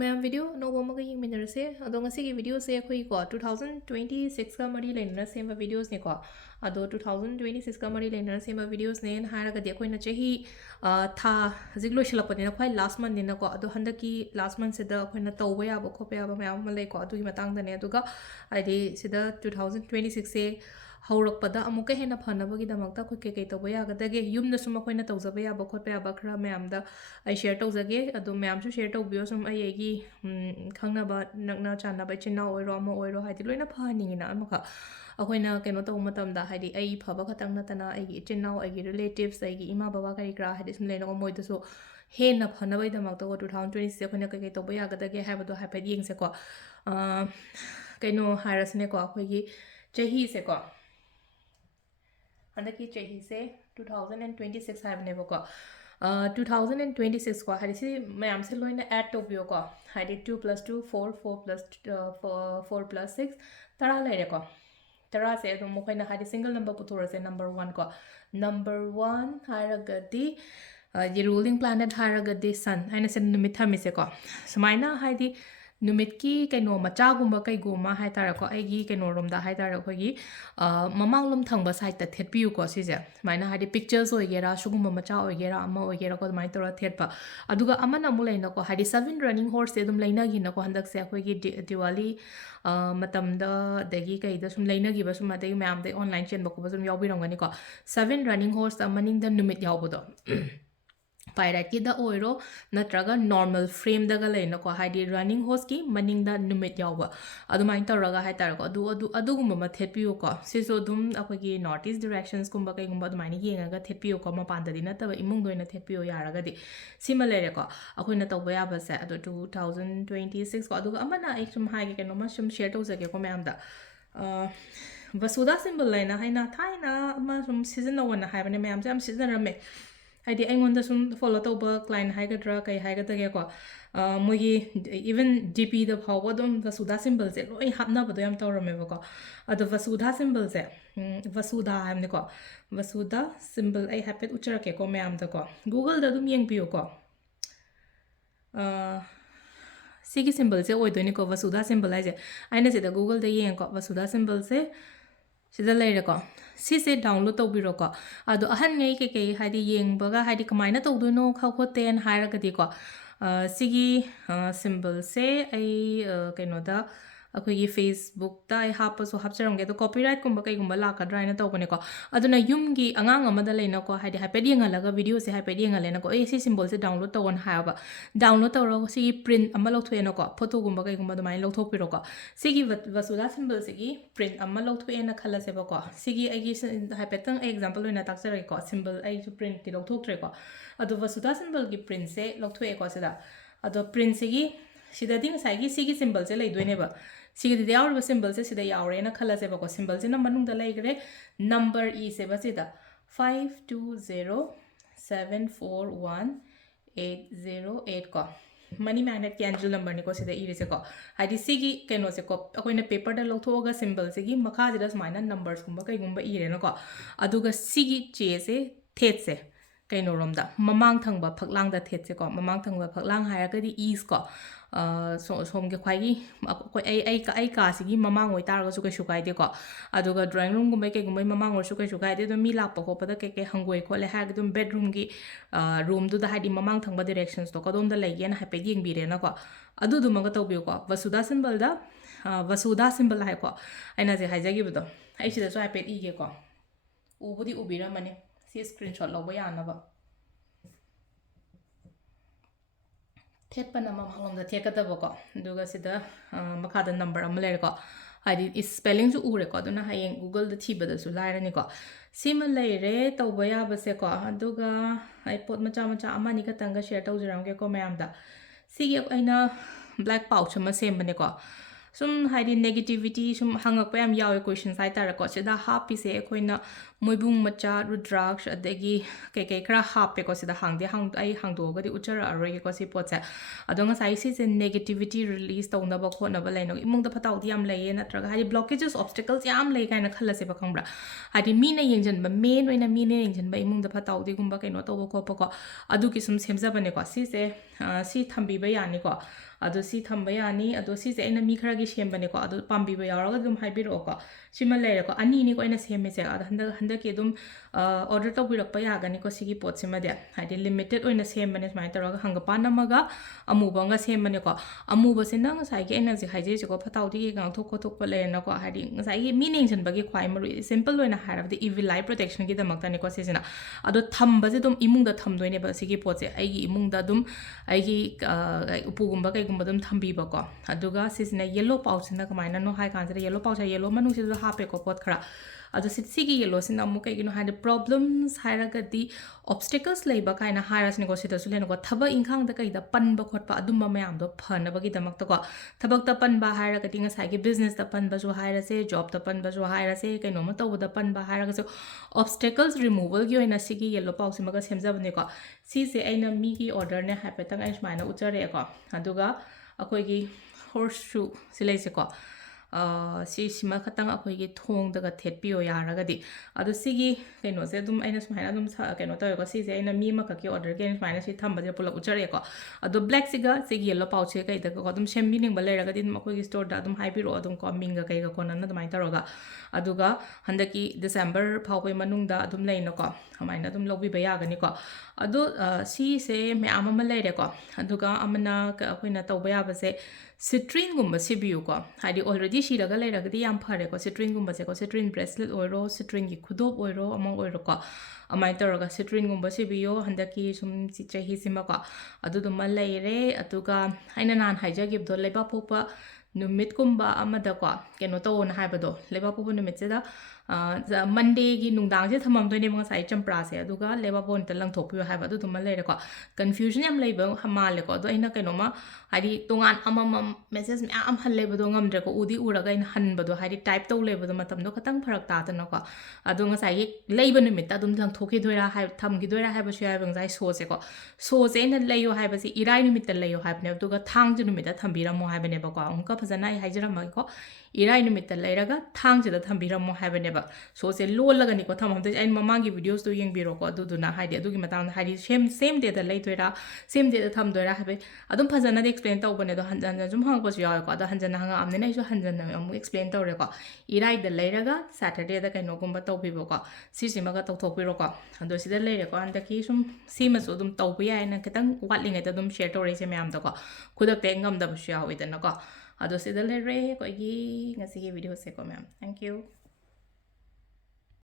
ꯃꯌꯥꯝ ꯚꯤꯗꯤꯑꯣ ꯑꯅꯧꯕ ꯑꯃꯒ ꯌꯦꯡꯃꯤꯟꯅꯔꯁꯦ ꯑꯗꯣ ꯉꯁꯤꯒꯤ ꯚꯤꯗꯤꯑꯣꯁꯦ ꯑꯩꯈꯣꯏꯒꯤꯀꯣ 2026ꯒ ꯃꯔꯤ ꯂꯩꯅꯅ ꯁꯦꯝꯕ ꯚꯤꯗꯤꯑꯣꯁꯅꯦꯀꯣ ꯑꯗꯣ 2026ꯒ ꯃꯔꯤ ꯂꯩꯅꯅ ꯁꯦꯝꯕ ꯚꯤꯗꯤꯑꯣꯁꯅꯦꯅ ꯍꯥꯏꯔꯒꯗꯤ ꯑꯩꯈꯣꯏꯅ ꯆꯍꯤ ꯊꯥ ꯍꯧꯖꯤꯛ ꯂꯣꯏꯁꯤꯜꯂꯛꯄꯅꯤꯅ ꯈ꯭ꯋꯥꯏ ꯂꯥꯁ ꯃꯟꯊꯅꯤꯅꯀꯣ ꯑꯗꯣ ꯍꯟꯗꯛꯀꯤ ꯂꯥꯁ ꯃꯟꯊꯁꯤꯗ ꯑꯩꯈꯣꯏꯅ ꯇꯧꯕ ꯌꯥꯕ ꯈꯣꯠꯄ ꯌꯥꯕ ꯃꯌꯥꯝ ꯑꯃ ꯂꯩꯀꯣ ꯑꯗꯨꯒꯤ ꯃꯇꯥꯡꯗꯅꯦ ꯑꯗꯨꯒ ꯍꯥꯏꯗꯤ ꯁꯤꯗ 2026ꯁꯦ ꯍꯧꯔꯛꯄꯗ ꯑꯃꯨꯛꯀ ꯍꯦꯟꯅ ꯐꯅꯕꯒꯤꯗꯃꯛꯇ ꯑꯩꯈꯣꯏ ꯀꯩꯀꯩ ꯇꯧꯕ ꯌꯥꯒꯗꯒꯦ ꯌꯨꯝꯗ ꯁꯨꯝ ꯑꯩꯈꯣꯏꯅ ꯇꯧꯖꯕ ꯌꯥꯕ ꯈꯣꯠꯄ ꯌꯥꯕ ꯈꯔ ꯃꯌꯥꯝꯗ ꯑꯩ ꯁꯦꯌꯔ ꯇꯧꯖꯒꯦ ꯑꯗꯣ ꯃꯌꯥꯝꯁꯨ ꯁꯦꯌꯔ ꯇꯧꯕꯤꯌꯣ ꯁꯨꯝ ꯑꯩꯒꯤ ꯈꯪꯅꯕ ꯅꯛꯅ ꯆꯥꯟꯅꯕ ꯏꯆꯤꯟ ꯏꯅꯥꯎ ꯑꯣꯏꯔꯣ ꯑꯃ ꯑꯣꯏꯔꯣ ꯍꯥꯏꯗꯤ ꯂꯣꯏꯅ ꯐꯍꯟꯅꯤꯡꯉꯤꯅ ꯑꯃꯈꯛ ꯑꯩꯈꯣꯏꯅ ꯀꯩꯅꯣ ꯇꯧꯕ ꯃꯇꯝꯗ ꯍꯥꯏꯗꯤ ꯑꯩ ꯐꯕ ꯈꯛꯇꯪ ꯅꯠꯇꯅ ꯑꯩꯒꯤ ꯏꯆꯤꯟ ꯏꯅꯥꯎ ꯑꯩꯒꯤ ꯔꯤꯂꯦꯇꯤꯚꯁ ꯑꯩꯒꯤ ꯏꯃꯥ ꯕꯕꯥ ꯀꯔꯤ ꯀꯔꯥ ꯍꯥꯏꯗꯤ ꯁꯨꯝ ꯂꯩꯅꯀꯣ ꯃꯣꯏꯗꯁꯨ ꯍꯦꯟꯅ ꯐꯅꯕꯒꯤꯗꯃꯛꯇꯀꯣ 2026 ꯑꯩꯈꯣꯏꯅ ꯀꯩꯀꯩ ꯇꯧꯕ ꯌꯥꯒꯗꯒꯦ ꯍꯥꯏꯕꯗꯣ ꯍꯥꯏꯐꯦꯠ ꯌꯦꯡꯁꯦꯀꯣ ꯀꯩꯅꯣ ꯍꯥꯏꯔꯁꯤꯅꯦꯀꯣ ꯑꯩꯈꯣꯏꯒꯤ ꯆꯍꯤꯁꯦꯀꯣ ꯍꯟꯗꯛꯀꯤ ꯆꯍꯤꯁꯦ 2026 ꯍꯥꯏꯕꯅꯦꯕꯀꯣ 2026 ꯀꯣ ꯍꯥꯏꯗꯤ ꯁꯤ ꯃꯌꯥꯝꯁꯦ ꯂꯣꯏꯅ ꯑꯦड ꯇꯧꯕꯤꯌꯣꯀꯣ ꯍꯥꯏꯗꯤ 2 + 2 4 4 + 6 10 ꯂꯩꯔꯦꯀꯣ 10ꯁꯦ ꯑꯗꯨꯝ ꯑꯩꯈꯣꯏꯅ ꯍꯥꯏꯗꯤ ꯁꯤꯡꯒꯜ ꯅꯝꯕꯔ ꯄꯨꯊꯣꯔꯁꯦ ꯅꯝꯕꯔ 1 ꯀꯣ ꯅꯝꯕꯔ 1 ꯍꯥꯏꯔꯒꯗꯤ ꯔꯨꯂꯤꯡ ꯄ꯭ꯂꯥꯅꯦꯠ ꯍꯥꯏꯔꯒꯗꯤ ꯁꯟ ꯑꯩꯅ ꯁꯤꯗ ꯅꯨꯃꯤꯠ ꯊꯝꯃꯤꯁꯦꯀꯣ ꯁꯨꯃꯥꯏꯅ ꯍꯥꯏꯗꯤ ꯅꯨꯃꯤꯠꯀꯤ ꯀꯩꯅꯣ ꯃꯆꯥꯒꯨꯝꯕ ꯀꯩꯒꯨꯝꯕ ꯍꯥꯏꯇꯥꯔꯦꯀꯣ ꯑꯩꯒꯤ ꯀꯩꯅꯣꯔꯣꯝꯗ ꯍꯥꯏꯇꯥꯔꯦ ꯑꯩꯈꯣꯏꯒꯤ ꯃꯃꯥꯡꯂꯣꯝ ꯊꯪꯕ ꯁꯥꯏꯗꯇ ꯊꯦꯠꯄꯤꯌꯨꯀꯣ ꯁꯤꯁꯦ ꯁꯨꯃꯥꯏꯅ ꯍꯥꯏꯗꯤ ꯄꯤꯛꯆꯔꯁ ꯑꯣꯏꯒꯦꯔꯥ ꯁꯤꯒꯨꯝꯕ ꯃꯆꯥ ꯑꯣꯏꯒꯦꯔꯥ ꯑꯃ ꯑꯣꯏꯒꯦꯔꯥꯀꯣ ꯑꯗꯨꯃꯥꯏꯅ ꯇꯧꯔꯒ ꯊꯦꯠꯄ ꯑꯗꯨꯒ ꯑꯃꯅ ꯑꯃꯨꯛ ꯂꯩꯅꯀꯣ ꯍꯥꯏꯗꯤ 7 ꯔꯟꯅꯤꯡ ꯍꯣꯔꯁꯁꯦ ꯑꯗꯨꯝ ꯂꯩꯅꯈꯤꯅꯀꯣ ꯍꯟꯗꯛꯁꯦ ꯑꯩꯈꯣꯏꯒꯤ ꯗꯤꯋꯥꯂꯤ ꯃꯇꯝꯗ ꯑꯗꯒꯤ ꯀꯩꯗ ꯁꯨꯝ ꯂꯩꯅꯈꯤꯕ ꯁꯨꯝ ꯑꯗꯒꯤ ꯃꯌꯥꯝꯗꯩ ꯑꯣꯟꯂꯥꯏꯟ ꯆꯦꯟꯕ ꯈꯣꯠꯄ ꯁꯨꯝ ꯌꯥꯎꯕꯤꯔꯝꯒꯅꯤꯀꯣ 7 ꯔꯟꯅꯤꯡ ꯍꯣꯔꯁꯇ ꯃꯅꯤꯡꯗ ꯅꯨꯃꯤꯠ ꯌꯥꯎꯕꯗꯣ ꯄꯥꯏꯔꯦꯠꯀꯤꯗ ꯑꯣꯏꯔꯣ ꯅꯠꯇ꯭ꯔꯒ ꯅꯣꯔꯃꯦꯜ ꯐ꯭ꯔꯦꯝꯗꯒ ꯂꯩꯅꯀꯣ ꯍꯥꯏꯗꯤ ꯔꯟꯅꯤꯡ ꯍꯣꯔꯁꯀꯤ ꯃꯅꯤꯡꯗ ꯅꯨꯃꯤꯠ ꯌꯥꯎꯕ ꯑꯗꯨꯃꯥꯏꯅ ꯇꯧꯔꯒ ꯍꯥꯏꯇꯥꯔꯦꯀꯣ ꯑꯗꯨꯒꯨꯝꯕ ꯑꯃ ꯊꯦꯠꯄꯤꯌꯨꯀꯣ ꯁꯤꯁꯨ ꯑꯗꯨꯝ ꯑꯩꯈꯣꯏꯒꯤ ꯅꯣꯔꯠ ꯏꯁ ꯗꯤꯔꯦꯛꯁꯟꯁꯀꯨꯝꯕ ꯀꯩꯒꯨꯝꯕ ꯑꯗꯨꯃꯥꯏꯅ ꯌꯦꯡꯉꯒ ꯊꯦꯠꯄꯤꯌꯨꯀꯣ ꯃꯄꯥꯟꯗꯗꯤ ꯅꯠꯇꯕ ꯏꯃꯨꯡꯗ ꯑꯣꯏꯅ ꯊꯦꯠꯄꯤꯌꯣ ꯌꯥꯔꯒꯗꯤ ꯁꯤꯃ ꯂꯩꯔꯦꯀꯣ ꯑꯩꯈꯣꯏꯅ ꯇꯧꯕ ꯌꯥꯕꯁꯦ ꯑꯗꯣ 2026 ꯀꯣ ꯑꯗꯨꯒ ꯑꯃꯅ ꯑꯩ ꯁꯨꯝ ꯍꯥꯏꯒꯦ ꯀꯩꯅꯣꯃ ꯁꯨꯝ ꯁꯦꯌꯔ ꯇꯧꯖꯒꯦꯀꯣ ꯃꯌꯥꯝꯗ ꯕꯁꯨꯗꯥ ꯁꯤꯝꯕꯜ ꯍꯥꯏꯅ ꯊꯥꯏꯅ ꯑꯃ ꯁꯨꯝ ꯁꯤꯖꯤꯟꯅꯧꯅ ꯍꯥꯏꯕꯅꯦ ꯃꯌꯥꯝꯁꯦ ꯌꯥꯝ ꯁꯤꯖꯤꯟꯅꯔꯝꯃꯦ ꯍꯥꯏꯗꯤ ꯑꯩꯉꯣꯟꯗ ꯁꯨꯝ ꯐꯣꯂꯣ ꯇꯧꯕ ꯀ꯭ꯂꯥꯏꯟ ꯍꯥꯏꯒꯗ꯭ꯔꯥ ꯀꯩ ꯍꯥꯏꯒꯗꯒꯦꯀꯣ ꯃꯣꯏꯒꯤ ꯏꯚꯟ ꯖꯤꯄꯤꯗ ꯐꯥꯎꯕ ꯑꯗꯨꯝ ꯕꯁꯨꯗꯥ ꯁꯤꯝꯕꯜꯁꯦ ꯂꯣꯏ ꯍꯥꯞꯅꯕꯗꯣ ꯌꯥꯝ ꯇꯧꯔꯝꯃꯦꯕꯀꯣ ꯑꯗꯣ ꯕꯁꯨꯗꯥ ꯁꯤꯝꯕꯜꯁꯦ ꯕꯁꯨꯗꯥ ꯍꯥꯏꯕꯅꯤꯀꯣ ꯕꯁꯨꯗꯥ ꯁꯤꯝꯕꯜ ꯑꯩ ꯍꯥꯏꯐꯦꯠ ꯎꯠꯆꯔꯛꯀꯦꯀꯣ ꯃꯌꯥꯝꯗꯀꯣ ꯒꯨꯒꯜꯗ ꯑꯗꯨꯝ ꯌꯦꯡꯕꯤꯌꯨꯀꯣ ꯁꯤꯒꯤ ꯁꯤꯝꯕꯜꯁꯦ ꯑꯣꯏꯗꯣꯏꯅꯤꯀꯣ ꯕꯁꯨꯗꯥ ꯁꯤꯝꯕꯜ ꯍꯥꯏꯁꯦ ꯑꯩꯅ ꯁꯤꯗ ꯒꯨꯒꯜꯗ ꯌꯦꯡꯉꯦꯀꯣ ꯕꯁꯨꯗꯥ ꯁꯤꯝꯕꯜꯁꯦ ꯁꯤꯗ ꯂꯩꯔꯦꯀꯣ ꯁꯤꯁꯦ ꯗꯥꯎꯟꯂꯣꯗ ꯇꯧꯕꯤꯔꯣꯀꯣ ꯑꯗꯣ ꯑꯍꯟꯉꯩ ꯀꯩꯀꯩ ꯍꯥꯏꯗꯤ ꯌꯦꯡꯕꯒ ꯍꯥꯏꯗꯤ ꯀꯃꯥꯏꯅ ꯇꯧꯗꯣꯏꯅꯣ ꯈꯣꯠꯇꯦꯅ ꯍꯥꯏꯔꯒꯗꯤꯀꯣ ꯁꯤꯒꯤ ꯁꯤꯝꯕꯜꯁꯦ ꯑꯩ ꯀꯩꯅꯣꯗ ꯑꯩꯈꯣꯏꯒꯤ ꯐꯦꯁꯕꯨꯛꯇ ꯑꯩ ꯍꯥꯞꯄꯁꯨ ꯍꯥꯞꯆꯔꯝꯒꯦ ꯑꯗꯣ ꯀꯣꯄꯤꯔꯥꯏꯠꯀꯨꯝꯕ ꯀꯩꯒꯨꯝꯕ ꯂꯥꯛꯀꯗ꯭ꯔꯥ ꯍꯥꯏꯅ ꯇꯧꯕꯅꯦꯀꯣ ꯑꯗꯨꯅ ꯌꯨꯝꯒꯤ ꯑꯉꯥꯡ ꯑꯃꯗ ꯂꯩꯅꯀꯣ ꯍꯥꯏꯗꯤ ꯍꯥꯏꯐꯦꯠ ꯌꯦꯡꯍꯜꯂꯒ ꯚꯤꯗꯤꯑꯣꯁꯦ ꯍꯥꯏꯐꯦꯠ ꯌꯦꯡꯍꯜꯂꯦꯅꯀꯣ ꯑꯩ ꯁꯤ ꯁꯤꯝꯕꯜꯁꯦ ꯗꯥꯎꯟꯂꯣꯗ ꯇꯧꯋꯣꯅ ꯍꯥꯏꯕ ꯗꯥꯎꯟꯂꯣꯗ ꯇꯧꯔꯒ ꯁꯤꯒꯤ ꯄ꯭ꯔꯤꯟ ꯑꯃ ꯂꯧꯊꯣꯛꯑꯦꯅꯀꯣ ꯐꯣꯇꯣꯒꯨꯝꯕ ꯀꯩꯒꯨꯝꯕ ꯑꯗꯨꯃꯥꯏꯅ ꯂꯧꯊꯣꯛꯄꯤꯔꯣꯀꯣ ꯁꯤꯒꯤ ꯕꯁꯨꯗꯥ ꯁꯤꯝꯕꯜꯁꯤꯒꯤ ꯄ꯭ꯔꯤꯟ ꯑꯃ ꯂꯧꯊꯣꯛꯑꯦꯅ ꯈꯜꯂꯁꯦꯕꯀꯣ ꯁꯤꯒꯤ ꯑꯩꯒꯤ ꯍꯥꯏꯐꯦꯠꯇꯪ ꯑꯩ ꯑꯦꯛꯖꯥꯝꯄꯜ ꯑꯣꯏꯅ ꯇꯥꯛꯆꯔꯒꯦꯀꯣ ꯁꯤꯝꯕꯜ ꯑꯩꯁꯨ ꯄ꯭ꯔꯤꯟꯇꯤ ꯂꯧꯊꯣꯛꯇ꯭ꯔꯦꯀꯣ ꯑꯗꯣ ꯕꯁꯨꯗꯥ ꯁꯤꯝꯕꯜꯒꯤ ꯄ꯭ꯔꯤꯟꯁꯦ ꯂꯧꯊꯣꯛꯑꯦꯀꯣ ꯁꯤꯗ ꯑꯗꯣ ꯄ꯭ꯔꯤꯟꯁꯤꯒꯤ ꯁꯤꯗꯗꯤ ꯉꯁꯥꯏꯒꯤ ꯁꯤꯒꯤ ꯁꯤꯝꯕꯜꯁꯦ ꯂꯩꯗꯣꯏꯅꯦꯕ ꯁꯤꯒꯤꯗ ꯌꯥꯎꯔꯤꯕ ꯁꯤꯝꯕꯜꯁꯦ ꯁꯤꯗ ꯌꯥꯎꯔꯦꯅ ꯈꯜꯂꯁꯦꯕꯀꯣ ꯁꯤꯝꯕꯜꯁꯤꯅ ꯃꯅꯨꯡꯗ ꯂꯩꯈ꯭ꯔꯦ ꯅꯝꯕꯔ ꯏꯁꯦꯕ ꯁꯤꯗ 5207418808 ꯀꯣ ꯃꯅꯤ ꯃꯦग्ꯅꯦꯠ ꯀꯦꯟꯖꯦꯜ ꯅꯝꯕꯔꯅꯤꯀꯣ ꯁꯤꯗ ꯏꯔꯤꯁꯦꯀꯣ ꯍꯥꯏꯗꯤ ꯁꯤꯒꯤ ꯀꯩꯅꯣꯁꯦꯀꯣ ꯑꯩꯈꯣꯏꯅ ꯄꯦꯄꯔꯗ ꯂꯧꯊꯣꯛꯑꯒ ꯁꯤꯝꯕꯜꯁꯤꯒꯤ ꯃꯈꯥꯁꯤꯗ ꯁꯨꯃꯥꯏꯅ ꯅꯝꯕꯔꯁꯀꯨꯝꯕ ꯀꯩꯒꯨꯝꯕ ꯏꯔꯦꯅꯀꯣ ꯑꯗꯨꯒ ꯁꯤꯒꯤ ꯆꯦꯁꯦ ꯊꯦꯠꯁꯦ ꯀꯩꯅꯣꯔꯣꯝꯗ ꯃꯃꯥꯡ ꯊꯪꯕ ꯐꯛꯂꯥꯡꯗ ꯊꯦꯠꯁꯦꯀꯣ ꯃꯃꯥꯡ ꯊꯪꯕ ꯐꯛꯂꯥꯡ ꯍꯥꯏꯔꯒꯗꯤ ꯏꯁꯀꯣ ꯁꯣꯝꯒꯤ ꯈ꯭ꯋꯥꯏꯒꯤ ꯑꯩ ꯀꯥꯁꯤꯒꯤ ꯃꯃꯥꯡ ꯑꯣꯏꯇꯥꯔꯒꯁꯨ ꯀꯩꯁꯨ ꯀꯥꯏꯗꯦꯀꯣ ꯑꯗꯨꯒ ꯗ꯭ꯔꯣꯌꯤꯡ ꯔꯨꯝꯒꯨꯝꯕꯩ ꯀꯩꯒꯨꯝꯕꯩ ꯃꯃꯥꯡ ꯑꯣꯏꯔꯁꯨ ꯀꯩꯁꯨ ꯀꯥꯏꯗꯦ ꯑꯗꯨꯝ ꯃꯤ ꯂꯥꯛꯄ ꯈꯣꯠꯄꯗ ꯀꯩꯀꯩ ꯍꯪꯒꯣꯏ ꯈꯣꯠꯂꯦ ꯍꯥꯏꯔꯒꯗꯤ ꯑꯗꯨꯝ ꯕꯦꯗꯔꯨꯝꯒꯤ ꯔꯨꯝꯗꯨꯗ ꯍꯥꯏꯗꯤ ꯃꯃꯥꯡ ꯊꯪꯕ ꯗꯤꯔꯦꯛꯁꯟꯁꯇꯣ ꯀꯗꯣꯝꯗ ꯂꯩꯒꯦꯅ ꯍꯥꯏꯐꯦꯠ ꯌꯦꯡꯕꯤꯔꯦꯅꯀꯣ ꯑꯗꯨꯗꯨꯃꯒ ꯇꯧꯕꯤꯌꯨꯀꯣ ꯕꯁꯨꯗꯥ ꯁꯤꯝꯕꯜꯗ ꯕꯁꯨꯗꯥ ꯁꯤꯝꯕꯜ ꯍꯥꯏꯀꯣ ꯑꯩꯅ ꯍꯧꯖꯤꯛ ꯍꯥꯏꯖꯈꯤꯕꯗꯣ ꯑꯩ ꯁꯤꯗꯁꯨ ꯍꯥꯏꯐꯦꯠ ꯏꯒꯦꯀꯣ ꯎꯕꯨꯗꯤ ꯎꯕꯤꯔꯝꯃꯅꯤ ꯁꯤ ꯁ꯭ꯀ꯭ꯔꯤꯟꯁꯣꯠ ꯂꯧꯕ ꯌꯥꯅꯕ ꯊꯦꯠꯄꯅ ꯃꯃꯥꯡꯂꯣꯝꯗ ꯊꯦꯠꯀꯗꯕꯀꯣ ꯑꯗꯨꯒ ꯁꯤꯗ ꯃꯈꯥꯗ ꯅꯝꯕꯔ ꯑꯃ ꯂꯩꯔꯦꯀꯣ ꯍꯥꯏꯗꯤ ꯁ꯭ꯄꯦꯂꯤꯡꯁꯨ ꯎꯔꯦꯀꯣ ꯑꯗꯨꯅ ꯍꯌꯦꯡ ꯒꯨꯒꯜꯗ ꯊꯤꯕꯗꯁꯨ ꯂꯥꯏꯔꯅꯤꯀꯣ ꯁꯤꯃ ꯂꯩꯔꯦ ꯇꯧꯕ ꯌꯥꯕꯁꯦꯀꯣ ꯑꯗꯨꯒ ꯑꯩ ꯄꯣꯠ ꯃꯆꯥ ꯃꯆꯥ ꯑꯃꯅꯤ ꯈꯛꯇꯪꯒ ꯁꯦꯌꯔ ꯇꯧꯖꯔꯝꯒꯦꯀꯣ ꯃꯌꯥꯝꯗ ꯁꯤꯒꯤ ꯑꯩꯅ ꯕ꯭ꯂꯦꯛ ꯄꯥꯎꯆ ꯑꯃ ꯁꯦꯝꯕꯅꯦꯀꯣ ꯁꯨꯝ ꯍꯥꯏꯗꯤ ꯅꯦꯒꯦꯇꯤቪꯇꯤ ꯁꯨꯝ ꯍꯪꯉꯛꯄ ꯌꯥꯝ ꯌꯥꯎꯋꯦ ꯀꯣꯏꯁꯟꯁ ꯍꯥꯏꯇꯥꯔꯦꯀꯣ ꯁꯤꯗ ꯍꯥꯞꯄꯤꯁꯦ ꯑꯩꯈꯣꯏꯅ ꯃꯣꯏꯕꯨꯡ ꯃꯆꯥ ꯔꯨꯗ꯭ꯔꯥꯛꯁ ꯑꯗꯒꯤ ꯀꯩꯀꯩ ꯈꯔ ꯍꯥꯞꯄꯦꯀꯣ ꯁꯤꯗ ꯑꯩ ꯍꯥꯡꯗꯣꯛꯑꯒꯗꯤ ꯎꯠꯆꯔꯛꯑꯔꯣꯏꯒꯦꯀꯣ ꯁꯤ ꯄꯣꯠꯁꯦ ꯑꯗꯣ ꯉꯁꯥꯏ ꯁꯤꯁꯦ ꯅꯦꯒꯦꯇꯤቪꯇꯤ ꯔꯤꯂꯤꯁ ꯇꯧꯅꯕ ꯈꯣꯠꯅꯕ ꯂꯩꯅ ꯏꯃꯨꯡꯗ ꯐꯠꯇ ꯍꯥꯎꯊꯤ ꯌꯥꯝ ꯂꯩꯌꯦ ꯅꯠꯇ꯭ꯔꯒ ꯍꯥꯏꯗꯤ ꯕ꯭ꯂꯣꯀꯦꯖꯦꯁ ꯑꯣꯕꯁꯇꯦꯀꯜꯁ ꯌꯥꯝ ꯂꯩ ꯀꯥꯏꯅ ꯈꯜꯂꯁꯦꯕ ꯈꯪꯕ꯭ꯔꯥ ꯍꯥꯏꯗꯤ ꯃꯤꯅ ꯌꯦꯡꯁꯤꯟꯕ ꯃꯦꯟ ꯑꯣꯏꯅ ꯃꯤꯅ ꯌꯦꯡꯁꯤꯟꯕ ꯏꯃꯨꯡꯗ ꯐꯠꯇ ꯍꯥꯎꯊꯤꯒꯨꯝꯕ ꯀꯩꯅꯣ ꯇꯧꯕ ꯈꯣꯠꯄꯀꯣ ꯑꯗꯨꯒꯤ ꯁꯨꯝ ꯁꯦꯝꯖꯕꯅꯦꯀꯣ ꯁꯤꯁꯦ ꯁꯤ ꯊꯝꯕꯤꯕ ꯌꯥꯅꯤꯀꯣ ꯑꯗꯣ ꯁꯤ ꯊꯝꯕ ꯌꯥꯅꯤ ꯑꯗꯣ ꯁꯤꯁꯦ ꯑꯩꯅ ꯃꯤ ꯈꯔꯒꯤ ꯁꯦꯝꯕꯅꯦꯀꯣ ꯑꯗꯣ ꯄꯥꯝꯕꯤꯕ ꯌꯥꯎꯔꯒ ꯑꯗꯨꯝ ꯍꯥꯏꯕꯤꯔꯛꯑꯣꯀꯣ ꯁꯤꯃ ꯂꯩꯔꯦꯀꯣ ꯑꯅꯤꯅꯤꯀꯣ ꯑꯩꯅ ꯁꯦꯝꯃꯤꯁꯦ ꯑꯗꯣ ꯍꯟꯗꯛꯀꯤ ꯑꯗꯨꯝ ꯑꯣꯔꯗꯔ ꯇꯧꯕꯤꯔꯛꯄ ꯌꯥꯒꯅꯤꯀꯣ ꯁꯤꯒꯤ ꯄꯣꯠꯁꯤꯃꯗꯤ ꯍꯥꯏꯗꯤ ꯂꯤꯃꯤꯇꯦഡ് ꯑꯣꯏꯅ ꯁꯦꯝꯕꯅꯦ ꯁꯨꯃꯥꯏꯅ ꯇꯧꯔꯒ ꯍꯪꯒꯄꯥꯟ ꯑꯃꯒ ꯑꯃꯨꯕ ꯑꯃꯒ ꯁꯦꯝꯕꯅꯦꯀꯣ ꯑꯃꯨꯕꯁꯤꯅ ꯉꯁꯥꯏꯒꯤ ꯑꯩꯅ ꯍꯧꯖꯤꯛ ꯍꯥꯏꯖꯔꯤꯁꯦꯀꯣ ꯐꯠꯇꯥꯎꯗꯤ ꯉꯥꯡꯊꯣꯛ ꯈꯣꯠꯇꯣꯛꯄ ꯂꯩꯔꯦꯅꯀꯣ ꯍꯥꯏꯗꯤ ꯉꯁꯥꯏꯒꯤ ꯃꯤꯅ ꯌꯦꯡꯁꯤꯟꯕꯒꯤ ꯈ꯭ꯋꯥꯏ ꯃꯔꯨ ꯁꯤꯝꯄꯜ ꯑꯣꯏꯅ ꯍꯥꯏꯔꯕꯗꯤ ꯏꯚꯤꯜ ꯂꯥꯏ ꯄ꯭ꯔꯣꯇꯦꯛꯁꯟꯒꯤꯗꯃꯛꯇꯅꯤꯀꯣ ꯁꯤꯁꯤꯅ ꯑꯗꯣ ꯊꯝꯕꯁꯦ ꯑꯗꯨꯝ ꯏꯃꯨꯡꯗ ꯊꯝꯗꯣꯏꯅꯦꯕ ꯁꯤꯒꯤ ꯄꯣꯠꯁꯦ ꯑꯩꯒꯤ ꯏꯃꯨꯡꯗ ꯑꯗꯨꯝ ꯑꯩꯒꯤ ꯎꯄꯨꯒꯨꯝꯕ ꯀꯩꯒꯨꯝꯕ ꯑꯗꯨꯝ ꯊꯝꯕꯤꯕꯀꯣ ꯑꯗꯨꯒ ꯁꯤꯁꯤꯅ ꯌꯦꯜꯂꯣ ꯄꯥꯎꯆꯁꯤꯅ ꯀꯃꯥꯏꯅꯅꯣ ꯍꯥꯏ ꯀꯥꯟꯁꯤꯗ ꯌꯦꯜꯂꯣ ꯄꯥꯎꯆ ꯌꯦꯜꯂꯣ ꯃꯅꯨꯡꯁꯤꯗ ꯍꯥꯞꯄꯦꯀꯣ ꯄꯣꯠ ꯈꯔ ꯑꯗꯣ ꯁꯤꯒꯤ ꯌꯦꯜꯂꯣꯁꯤꯅ ꯑꯃꯨꯛ ꯀꯩꯒꯤꯅꯣ ꯍꯥꯏꯔꯗꯤ ꯄ꯭ꯔꯣꯕ꯭ꯂꯦꯝꯁ ꯍꯥꯏꯔꯒꯗꯤ ꯑꯣꯞꯁꯇꯤꯀꯜꯁ ꯂꯩꯕ ꯀꯥꯏꯅ ꯍꯥꯏꯔꯁꯤꯅꯦꯀꯣ ꯁꯤꯗꯁꯨ ꯂꯩꯅꯀꯣ ꯊꯕꯛ ꯏꯪꯈꯥꯡꯗ ꯀꯩꯗ ꯄꯟꯕ ꯈꯣꯠꯄ ꯑꯗꯨꯝꯕ ꯃꯌꯥꯝꯗꯣ ꯐꯅꯕꯒꯤꯗꯃꯛꯇꯀꯣ ꯊꯕꯛꯇ ꯄꯟꯕ ꯍꯥꯏꯔꯒꯗꯤ ꯉꯁꯥꯏꯒꯤ ꯕꯤꯖꯤꯅꯦꯁꯇ ꯄꯟꯕꯁꯨ ꯍꯥꯏꯔꯁꯦ ꯖꯣꯕꯇ ꯄꯟꯕꯁꯨ ꯍꯥꯏꯔꯁꯦ ꯀꯩꯅꯣꯝꯃ ꯇꯧꯕꯗ ꯄꯟꯕ ꯍꯥꯏꯔꯒꯁꯨ ꯑꯣꯞꯁꯇꯦꯀꯜꯁ ꯔꯤꯃꯨꯚꯦꯜꯒꯤ ꯑꯣꯏꯅ ꯁꯤꯒꯤ ꯌꯦꯜꯂꯣ ꯄꯥꯎꯁꯤꯃꯒ ꯁꯦꯝꯖꯕꯅꯦꯀꯣ ꯁꯤꯁꯦ ꯑꯩꯅ ꯃꯤꯒꯤ ꯑꯣꯔꯗꯔꯅꯦ ꯍꯥꯏꯐꯦꯠꯇꯪ ꯑꯩ ꯁꯨꯃꯥꯏꯅ ꯎꯠꯆꯔꯛꯑꯦꯀꯣ ꯑꯗꯨꯒ ꯑꯩꯈꯣꯏꯒꯤ ꯍꯣꯔꯁ ꯁꯨ ꯁꯤ ꯂꯩꯁꯦꯀꯣ ꯁꯤꯁꯤꯃ ꯈꯛꯇꯪ ꯑꯩꯈꯣꯏꯒꯤ ꯊꯣꯡꯗꯒ ꯊꯦꯠꯄꯤꯌꯣ ꯌꯥꯔꯒꯗꯤ ꯑꯗꯣ ꯁꯤꯒꯤ ꯀꯩꯅꯣꯁꯦ ꯑꯗꯨꯝ ꯑꯩꯅ ꯁꯨꯃꯥꯏꯅ ꯑꯗꯨꯝ ꯀꯩꯅꯣ ꯇꯧꯋꯦꯀꯣ ꯁꯤꯁꯦ ꯑꯩꯅ ꯃꯤ ꯑꯃꯈꯛꯀꯤ ꯑꯣꯔꯗꯔꯒꯤ ꯑꯩꯅ ꯁꯨꯃꯥꯏꯅ ꯁꯤ ꯊꯝꯕꯁꯦ ꯄꯨꯂꯞ ꯎꯠꯆꯔꯛꯑꯦꯀꯣ ꯑꯗꯣ ꯕ꯭ꯂꯦꯛꯁꯤꯒ ꯁꯤꯒꯤ ꯌꯦꯜꯂꯣ ꯄꯥꯎꯆꯁꯦ ꯀꯩꯗꯒꯀꯣ ꯑꯗꯨꯝ ꯁꯦꯝꯕꯤꯅꯤꯡꯕ ꯂꯩꯔꯒꯗꯤ ꯑꯗꯨꯝ ꯑꯩꯈꯣꯏꯒꯤ ꯁ꯭ꯇꯣꯔꯗ ꯑꯗꯨꯝ ꯍꯥꯏꯕꯤꯔꯛꯑꯣ ꯑꯗꯨꯝ ꯀꯣ ꯃꯤꯡꯒ ꯀꯩꯒ ꯀꯣꯟꯅꯅ ꯑꯗꯨꯃꯥꯏꯅ ꯇꯧꯔꯒ ꯑꯗꯨꯒ ꯍꯟꯗꯛꯀꯤ ꯗꯤꯁꯦꯝꯕꯔ ꯐꯥꯎꯕꯒꯤ ꯃꯅꯨꯡꯗ ꯑꯗꯨꯝ ꯂꯩꯅꯀꯣ ꯑꯗꯨꯃꯥꯏꯅ ꯑꯗꯨꯝ ꯂꯧꯕꯤꯕ ꯌꯥꯒꯅꯤꯀꯣ ꯑꯗꯣ ꯁꯤꯁꯦ ꯃꯌꯥꯝ ꯑꯃ ꯂꯩꯔꯦꯀꯣ ꯑꯗꯨꯒ ꯑꯃꯅ ꯑꯩꯈꯣꯏꯅ ꯇꯧꯕ ꯌꯥꯕꯁꯦ ꯁꯤꯇ꯭ꯔꯤꯟꯒꯨꯝꯕ ꯁꯤꯕꯤꯌꯨꯀꯣ ꯍꯥꯏꯗꯤ ꯑꯣꯜꯔꯦꯗꯤ ꯁꯤꯔꯒ ꯂꯩꯔꯒꯗꯤ ꯌꯥꯝ ꯐꯔꯦꯀꯣ ꯁꯤꯇ꯭ꯔꯤꯟꯒꯨꯝꯕꯁꯦꯀꯣ ꯁꯤꯇ꯭ꯔꯤꯟ ꯕ꯭ꯔꯦꯁꯂꯦꯠ ꯑꯣꯏꯔꯣ ꯁꯤꯇ꯭ꯔꯤꯟꯒꯤ ꯈꯨꯗꯣꯞ ꯑꯣꯏꯔꯣ ꯑꯃ ꯑꯣꯏꯔꯣꯀꯣ ꯑꯗꯨꯃꯥꯏꯅ ꯇꯧꯔꯒ ꯁꯤꯇ꯭ꯔꯤꯟꯒꯨꯝꯕ ꯁꯤꯕꯤꯌꯣ ꯍꯟꯗꯛꯀꯤ ꯁꯨꯝ ꯆꯍꯤꯁꯤꯃꯀꯣ ꯑꯗꯨꯗꯨꯃ ꯂꯩꯔꯦ ꯑꯗꯨꯒ ꯑꯩꯅ ꯅꯍꯥꯟ ꯍꯥꯏꯖꯈꯤꯕꯗꯣ ꯂꯩꯕꯥꯛꯄꯣꯛꯄ ꯅꯨꯃꯤꯠꯀꯨꯝꯕ ꯑꯃꯗꯀꯣ ꯀꯩꯅꯣ ꯇꯧꯑꯣꯅ ꯍꯥꯏꯕꯗꯣ ꯂꯩꯕꯥꯛꯄꯣꯛꯄ ꯅꯨꯃꯤꯠꯁꯤꯗ ꯃꯟꯗꯦꯒꯤ ꯅꯨꯡꯗꯥꯡꯁꯦ ꯊꯝꯃꯝꯗꯣꯏꯅꯦꯕ ꯉꯁꯥꯏ ꯆꯝꯄ꯭ꯔꯥꯁꯦ ꯑꯗꯨꯒ ꯂꯩꯕꯥꯛꯄꯣꯛꯄ ꯅꯨꯃꯤꯠꯇ ꯂꯪꯊꯣꯛꯄꯤꯌꯣ ꯍꯥꯏꯕ ꯑꯗꯨꯗꯨꯃ ꯂꯩꯔꯦꯀꯣ ꯀꯟꯐ꯭ꯌꯨꯖꯟ ꯌꯥꯝ ꯂꯩꯕ ꯃꯥꯜꯂꯦꯀꯣ ꯑꯗꯣ ꯑꯩꯅ ꯀꯩꯅꯣꯃ ꯍꯥꯏꯗꯤ ꯇꯣꯉꯥꯟ ꯑꯃꯃꯝ ꯃꯦꯁꯦꯖ ꯃꯌꯥꯝ ꯍꯜꯂꯦꯕꯗꯣ ꯉꯝꯗ꯭ꯔꯦꯀꯣ ꯎꯗꯤ ꯎꯔꯒ ꯑꯩꯅ ꯍꯟꯕꯗꯣ ꯍꯥꯏꯗꯤ ꯇꯥꯏꯞ ꯇꯧ ꯂꯩꯕꯗꯣ ꯃꯇꯝꯗꯣ ꯈꯤꯇꯪ ꯐꯔꯛ ꯇꯥꯗꯅꯀꯣ ꯑꯗꯣ ꯉꯁꯥꯏꯒꯤ ꯂꯩꯕ ꯅꯨꯃꯤꯠꯇ ꯑꯗꯨꯝ ꯂꯪꯊꯣꯛꯈꯤꯗꯣꯏꯔꯥ ꯊꯝꯈꯤꯗꯣꯏꯔꯥ ꯍꯥꯏꯕꯁꯨ ꯌꯥꯏꯕ ꯉꯁꯥꯏ ꯁꯣꯁꯦꯀꯣ ꯁꯣꯁꯦ ꯑꯩꯅ ꯂꯩꯌꯣ ꯍꯥꯏꯕꯁꯦ ꯏꯔꯥꯏ ꯅꯨꯃꯤꯠꯇ ꯂꯩꯌꯣ ꯍꯥꯏꯕꯅꯦꯕ ꯑꯗꯨꯒ ꯊꯥꯡꯖ ꯅꯨꯃꯤꯠꯇ ꯊꯝꯕꯤꯔꯝꯃꯣ ꯍꯥꯏꯕꯅꯦꯕꯀꯣ ꯑꯃꯨꯛꯀ ꯐꯖꯅ ꯑꯩ ꯍꯥꯏꯖꯔꯝꯃꯒꯦꯀꯣ ꯏꯔꯥꯏ ꯅꯨꯃꯤꯠꯇ ꯂꯩꯔꯒ ꯊꯥꯡꯖꯗ ꯊꯝꯕꯤꯔꯝꯃꯣ ꯍꯥꯏꯕꯅꯦꯕ ꯁꯣꯁꯦ ꯂꯣꯜꯂꯒꯅꯤꯀꯣ ꯊꯝꯃꯝꯗꯣꯏꯁꯦ ꯑꯩꯅ ꯃꯃꯥꯡꯒꯤ ꯚꯤꯗꯤꯑꯣꯁꯇꯣ ꯌꯦꯡꯕꯤꯔꯣꯀꯣ ꯑꯗꯨꯗꯨꯅ ꯍꯥꯏꯗꯤ ꯑꯗꯨꯒꯤ ꯃꯇꯥꯡꯗ ꯍꯥꯏꯗꯤ ꯁꯦꯝ ꯗꯦꯗ ꯂꯩꯗꯣꯏꯔꯥ ꯁꯦꯝ ꯗꯦꯗ ꯊꯝꯗꯣꯏꯔꯥ ꯍꯥꯏꯕ ꯑꯗꯨꯝ ꯐꯖꯅꯗꯤ ꯑꯦꯛꯁꯄ꯭ꯂꯦꯟ ꯇꯧꯕꯅꯦ ꯑꯗꯣ ꯍꯟꯖꯟ ꯍꯟꯖꯟ ꯁꯨꯝ ꯍꯪꯉꯛꯄꯁꯨ ꯌꯥꯎꯋꯦꯀꯣ ꯑꯗꯣ ꯍꯟꯖꯟꯅ ꯍꯪꯉꯛꯑꯕꯅꯤꯅ ꯑꯩꯁꯨ ꯍꯟꯖꯟꯅ ꯑꯃꯨꯛ ꯑꯦꯛꯁꯄ꯭ꯂꯦꯟ ꯇꯧꯔꯦꯀꯣ ꯏꯔꯥꯏꯗ ꯂꯩꯔꯒ ꯁꯦꯇꯔꯗꯦꯗ ꯀꯩꯅꯣꯒꯨꯝꯕ ꯇꯧꯕꯤꯕꯀꯣ ꯁꯤꯁꯤꯃꯒ ꯇꯧꯊꯣꯛꯄꯤꯔꯣꯀꯣ ꯑꯗꯣ ꯁꯤꯗ ꯂꯩꯔꯦꯀꯣ ꯍꯟꯗꯛꯀꯤ ꯁꯨꯝ ꯁꯤꯃꯁꯨ ꯑꯗꯨꯝ ꯇꯧꯕ ꯌꯥꯏꯅ ꯈꯤꯇꯪ ꯋꯥꯠꯂꯤꯉꯩꯗ ꯑꯗꯨꯝ ꯁꯦꯌꯔ ꯇꯧꯔꯛꯏꯁꯦ ꯃꯌꯥꯝꯗꯀꯣ ꯈꯨꯗꯛꯇ ꯍꯦꯛ ꯉꯝꯗꯕꯁꯨ ꯌꯥꯎꯋꯤꯗꯅꯀꯣ ꯑꯗꯣ ꯁꯤꯗ ꯂꯩꯔꯦ ꯑꯩꯈꯣꯏꯒꯤ ꯉꯁꯤꯒꯤ ꯚꯤꯗꯤꯑꯣꯁꯦꯀꯣ ꯃꯌꯥꯝ ꯊꯦꯡꯛ ꯌꯨ